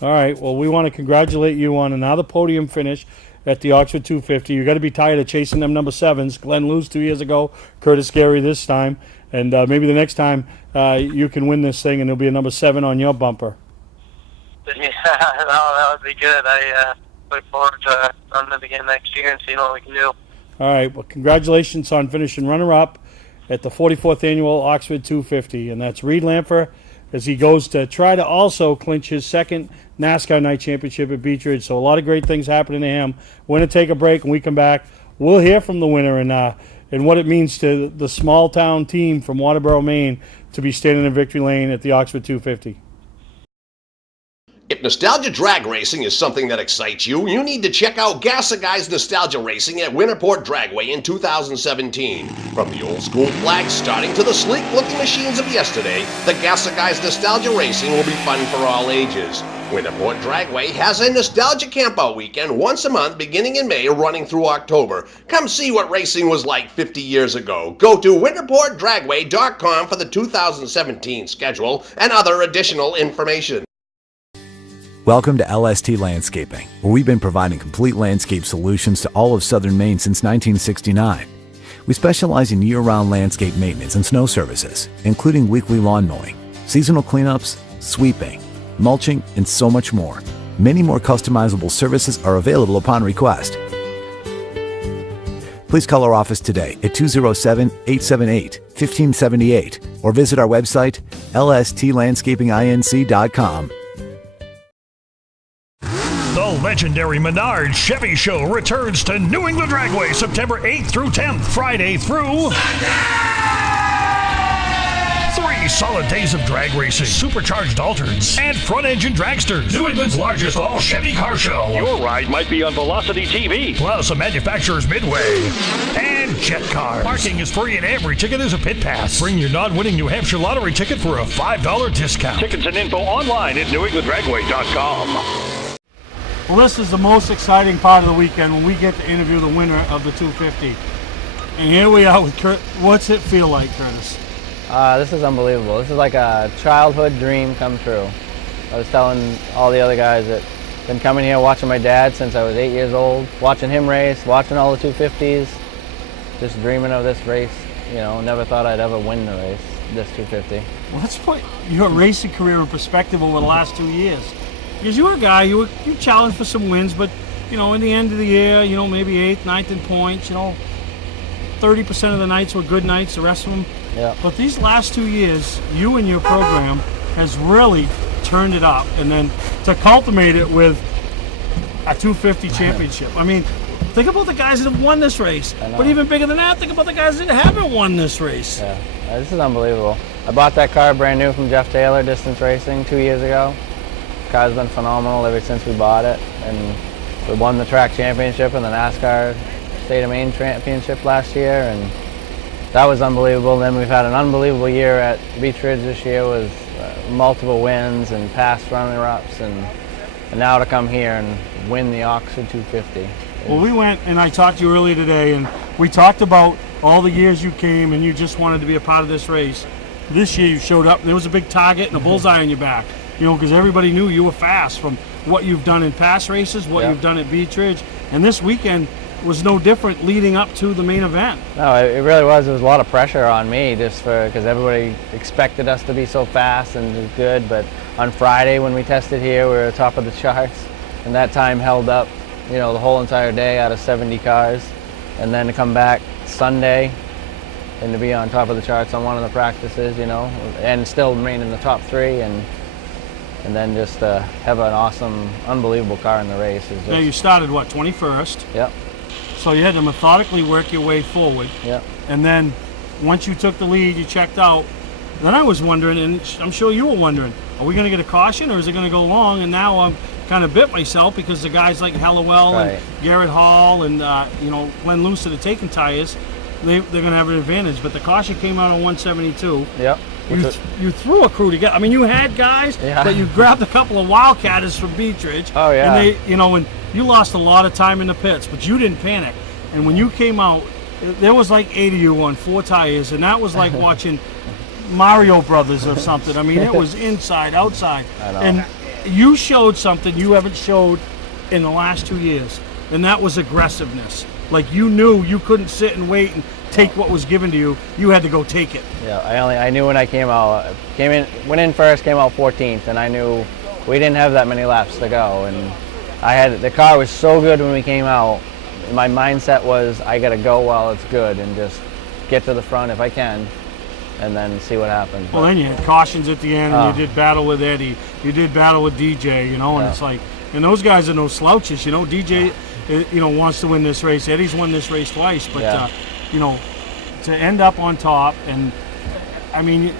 All right. Well, we want to congratulate you on another podium finish at the Oxford 250. You got to be tired of chasing them number 7s. Glenn Lewis 2 years ago, Curtis Gary this time, and maybe the next time you can win this thing and there'll be a number 7 on your bumper. Yeah, no, that would be good. I look forward to running it again next year and seeing what we can do. All right. Well, congratulations on finishing runner-up at the 44th Annual Oxford 250, and that's Reed Lampher as he goes to try to also clinch his second NASCAR Night Championship at Beechridge. So a lot of great things happening to him. We're going to take a break. When we come back, we'll hear from the winner and what it means to the small-town team from Waterboro, Maine, to be standing in victory lane at the Oxford 250. If nostalgia drag racing is something that excites you, you need to check out Gassa Guys Nostalgia Racing at Winterport Dragway in 2017. From the old school flags starting to the sleek-looking machines of yesterday, the Gassa Guys Nostalgia Racing will be fun for all ages. Winterport Dragway has a nostalgia campout weekend once a month beginning in May running through October. Come see what racing was like 50 years ago. Go to winterportdragway.com for the 2017 schedule and other additional information. Welcome to LST Landscaping, where we've been providing complete landscape solutions to all of southern Maine since 1969. We specialize in year-round landscape maintenance and snow services, including weekly lawn mowing, seasonal cleanups, sweeping, mulching, and so much more. Many more customizable services are available upon request. Please call our office today at 207-878-1578 or visit our website, lstlandscapinginc.com. The legendary Menard Chevy Show returns to New England Dragway September 8th through 10th, Friday through Sunday! 3 solid days of drag racing, supercharged altereds, and front-engine dragsters. New England's largest all-Chevy car show. Your ride might be on Velocity TV. Plus a manufacturer's midway. And jet cars. Parking is free and every ticket is a pit pass. Bring your non-winning New Hampshire lottery ticket for a $5 discount. Tickets and info online at newenglanddragway.com. Well, this is the most exciting part of the weekend when we get to interview the winner of the 250. And here we are with Kurt. What's it feel like, Curtis? This is unbelievable. This is like a childhood dream come true. I was telling all the other guys that been coming here watching my dad since I was 8 years old, watching him race, watching all the 250s, just dreaming of this race. You know, never thought I'd ever win the race. this 250. Well, let's put your racing career in perspective over the last 2 years. Because you were a guy, you challenged for some wins, but, you know, in the end of the year, you know, maybe 8th, 9th in points, you know, 30% of the nights were good nights, the rest of them. Yeah. But these last 2 years, you and your program has really turned it up. And then to cultivate it with a 250 championship. I mean, think about the guys that have won this race. But even bigger than that, think about the guys that haven't won this race. Yeah, this is unbelievable. I bought that car brand new from Jeff Taylor, Distance Racing, 2 years ago. The car's been phenomenal ever since we bought it. And we won the track championship and the NASCAR State of Maine championship last year. And that was unbelievable. Then we've had an unbelievable year at Beach Ridge this year with multiple wins and past runner-ups. And now to come here and win the Oxford 250. Well, we went, and I talked to you earlier today, and we talked about all the years you came and you just wanted to be a part of this race. This year you showed up, and there was a big target and a bullseye on your back, you know, because everybody knew you were fast from what you've done in past races, what you've done at Beach Ridge, and this weekend was no different leading up to the main event. No, it really was. There was a lot of pressure on me just because everybody expected us to be so fast and good, but on Friday when we tested here, we were top of the charts, and that time held up, you know, the whole entire day out of 70 cars. And then to come back Sunday and to be on top of the charts on one of the practices, you know, and still remain in the top 3, and then just have an awesome, unbelievable car in the race. Is just... Now you started, what, 21st? Yep. So you had to methodically work your way forward. Yep. And then once you took the lead, you checked out. Then I was wondering, and I'm sure you were wondering, are we going to get a caution or is it going to go long? And now I'm kind of bit myself because the guys like Hallowell and Garrett Hall and you know, Glenn Luce that are taking tires, they're going to have an advantage. But the caution came out on 172. Yep. You threw a crew together. I mean, you had guys, but you grabbed a couple of wildcatters from Beach Ridge. Oh yeah. And they, you know, and you lost a lot of time in the pits, but you didn't panic. And when you came out, there was like 8 of you on 4 tires, and that was like watching Mario Brothers or something. I mean, it was inside, outside. I know. And you showed something you haven't showed in the last 2 years, and that was aggressiveness. Like, you knew you couldn't sit and wait and take what was given to you. You had to go take it. Yeah, I knew when I came out, went in first, came out 14th, and I knew we didn't have that many laps to go. And the car was so good when we came out. My mindset was, I got to go while it's good and just get to the front if I can, and then see what happens. Well, then you had cautions at the end, and you did battle with Eddie. You did battle with DJ, you know, and it's like, and those guys are no slouches, you know. DJ, you know, wants to win this race. Eddie's won this race twice, but, you know, to end up on top, and, I mean,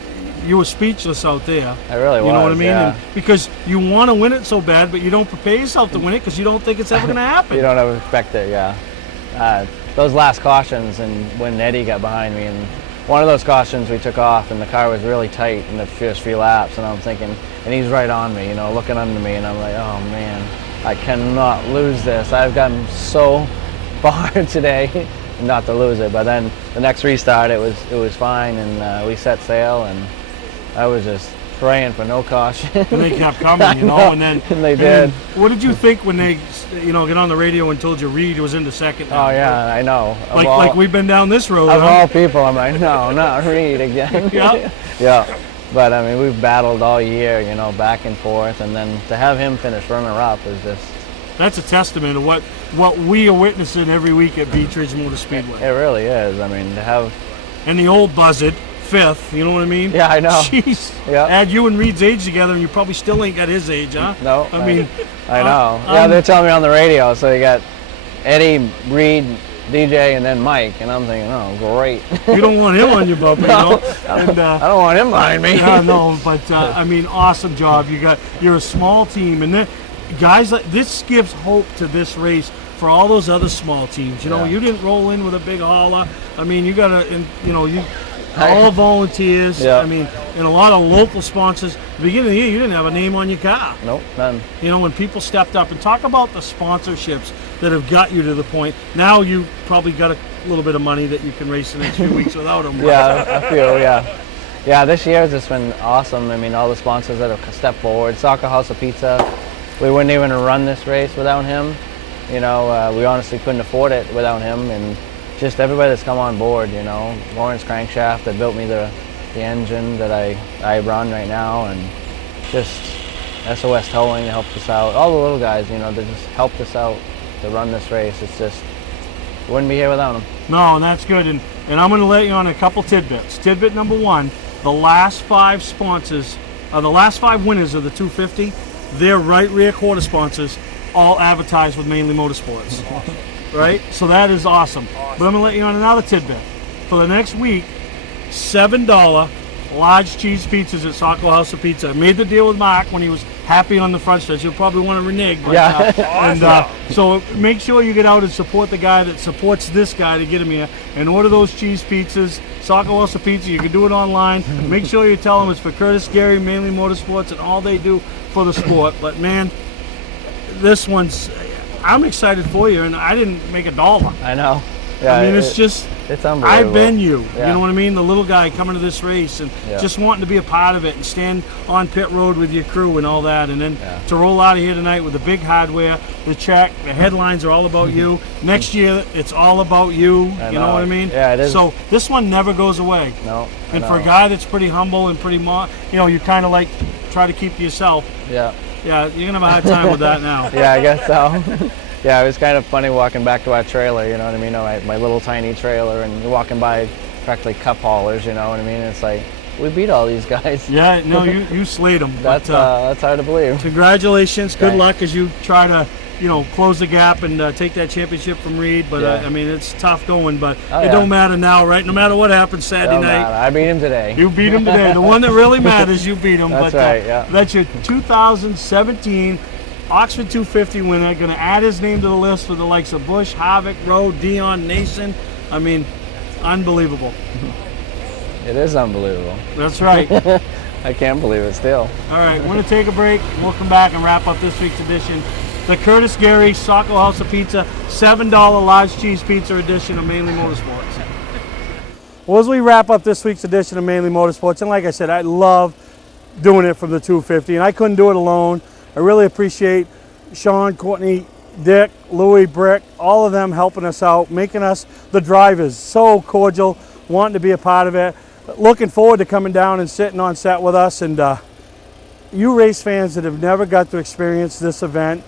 you were speechless out there. I really was, you know what I mean? yeah. And because you want to win it so bad, but you don't prepare yourself to win it because you don't think it's ever going to happen. You don't ever expect it, yeah. Those last cautions, and when Eddie got behind me, and one of those cautions we took off, and the car was really tight in the first few laps, and I'm thinking, and he's right on me, you know, looking under me, and I'm like, oh man, I cannot lose this. I've gotten so far today not to lose it. But then the next restart, it was fine, and we set sail, and I was just praying for no caution. And they kept coming, you know, and then and they did. What did you think when they, you know, get on the radio and told you Reed was into second? Oh yeah, I know. Like we've been down this road. Of all people, I'm like, no, not Reed again. Yeah. Yeah. But I mean, we've battled all year, you know, back and forth, and then to have him finish runner-up is just. That's a testament of what we are witnessing every week at Beach Ridge Motor Speedway. It really is. I mean, to have. And the old buzzard, 5th, you know what I mean? Yeah, I know. Jeez. Yeah. Add you and Reed's age together, and you probably still ain't got his age, huh? No. I mean. I know. Yeah, they're telling me on the radio. So you got Eddie, Reed, DJ, and then Mike, and I'm thinking, oh, great. You don't want him on your bumper, no, you know? And, I don't want him behind me. Yeah, no, but I mean, awesome job. You're a small team, and then guys like this gives hope to this race for all those other small teams. You know, you didn't roll in with a big hauler. I mean, you got to, you know, all volunteers. Yeah. I mean, and a lot of local sponsors. At the beginning of the year, you didn't have a name on your car. Nope, none. You know, when people stepped up, and talk about the sponsorships that have got you to the point. Now you probably got a little bit of money that you can race the next few weeks without them. Yeah, a few, yeah. Yeah, this year has just been awesome. I mean, all the sponsors that have stepped forward. Soccer House of Pizza, we wouldn't even run this race without him. You know, we honestly couldn't afford it without him, and just everybody that's come on board, you know. Lawrence Crankshaft that built me the engine that I run right now, and just SOS Towing helped us out. All the little guys, you know, they just helped us out to run this race. It's just, wouldn't be here without them. No, and that's good. And I'm going to let you on a couple tidbits. Tidbit number one, the last 5 sponsors, the last 5 winners of the 250, their right rear quarter sponsors all advertise with Mainely Motorsports. Right? So that is awesome. But I'm going to let you on another tidbit. For the next week, $7 large cheese pizzas at Socko House of Pizza. I made the deal with Mark when he was happy on the front stretch. You'll probably want to renege. But, Yeah. So make sure you get out and support the guy that supports this guy to get him here and order those cheese pizzas. Socko House of Pizza. You can do it online. Make sure you tell them it's for Curtis Gary, Mainly Motorsports, and all they do for the sport. But man, this one's, I'm excited for you, and I didn't make $1. I know. Yeah, I mean, it's just, it's unbelievable. I've been you. Yeah. You know what I mean? The little guy coming to this race and just wanting to be a part of it and stand on pit road with your crew and all that. And then to roll out of here tonight with the big hardware, the check, the headlines are all about you. Next year, it's all about you. You know what I mean? Yeah, it is. So this one never goes away. No. And for a guy that's pretty humble and pretty, you know, you kind of like try to keep to yourself. Yeah. Yeah, you're going to have a hard time with that now. Yeah, I guess so. Yeah, it was kind of funny walking back to our trailer, you know what I mean? My little tiny trailer, and you're walking by practically cup haulers, you know what I mean? It's like, we beat all these guys. Yeah, no, you slayed them. That's hard to believe. Congratulations. Good Thanks. luck as you try to, you know, close the gap and take that championship from Reed. But Yeah. I mean, it's tough going, but Oh, it yeah. don't matter now, right? No matter what happens Saturday Don't night. matter. I beat him today. You beat him today. The one that really matters, you beat him. That's but, right, yeah. That's your 2017 Oxford 250 winner. Going to add his name to the list for the likes of Bush, Harvick, Rowe, Dion, Nason. I mean, unbelievable. It is unbelievable. That's right. I can't believe it still. All right, we're going to take a break. We'll come back and wrap up this week's edition. The Curtis Gary Socko House of Pizza $7 large cheese pizza edition of Mainely Motorsports. Well, as we wrap up this week's edition of Mainely Motorsports, and like I said, I love doing it from the 250, and I couldn't do it alone. I really appreciate Sean, Courtney, Dick, Louie, Brick, all of them helping us out, making us the drivers so cordial, wanting to be a part of it. Looking forward to coming down and sitting on set with us. And you race fans that have never got to experience this event,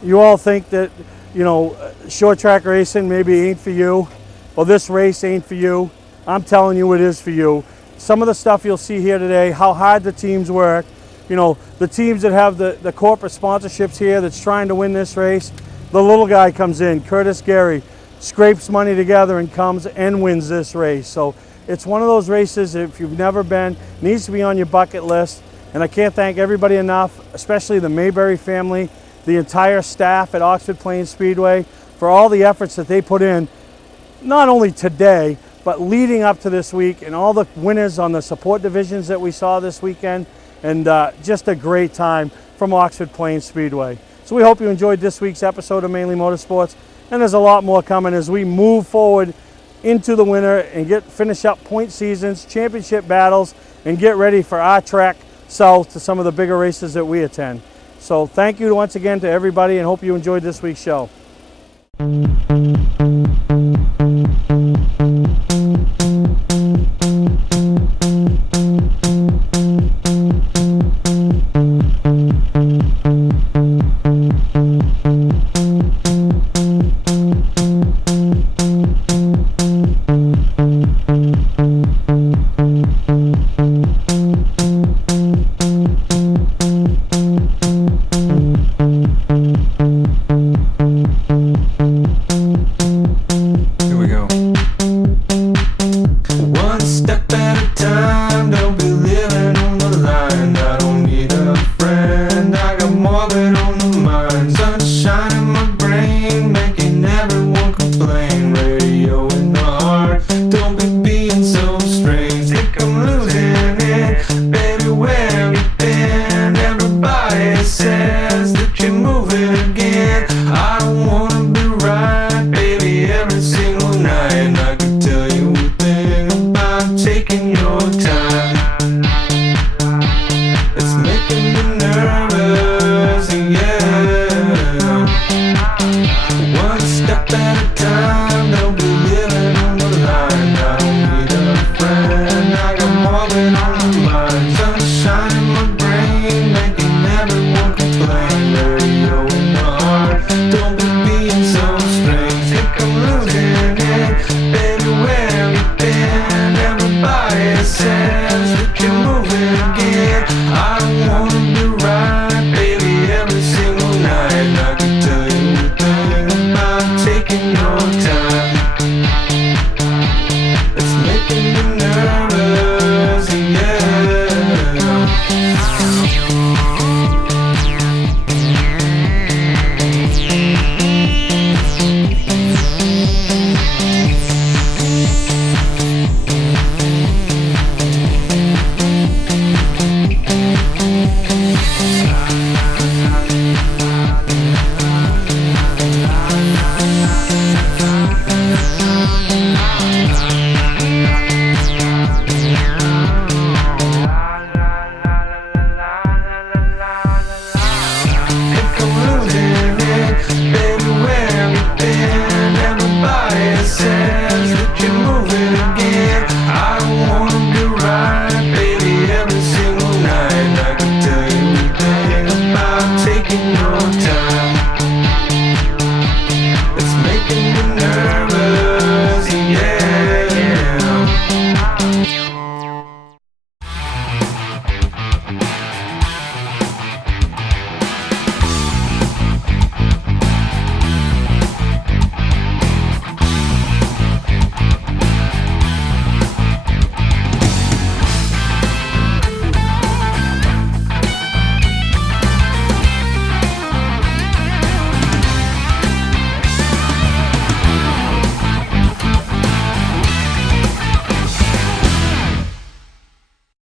you all think that, you know, short track racing maybe ain't for you, or this race ain't for you. I'm telling you it is for you. Some of the stuff you'll see here today, how hard the teams work, you know, the teams that have the corporate sponsorships here that's trying to win this race, the little guy comes in, Curtis Gary, scrapes money together and comes and wins this race. So it's one of those races, if you've never been, needs to be on your bucket list. And I can't thank everybody enough, especially the Mayberry family, the entire staff at Oxford Plains Speedway, for all the efforts that they put in, not only today, but leading up to this week, and all the winners on the support divisions that we saw this weekend. And just a great time from Oxford Plains Speedway. So we hope you enjoyed this week's episode of Mainely Motorsports, and there's a lot more coming as we move forward into the winter and finish up point seasons, championship battles, and get ready for our trek south to some of the bigger races that we attend. So thank you once again to everybody, and hope you enjoyed this week's show. More than Dogtown.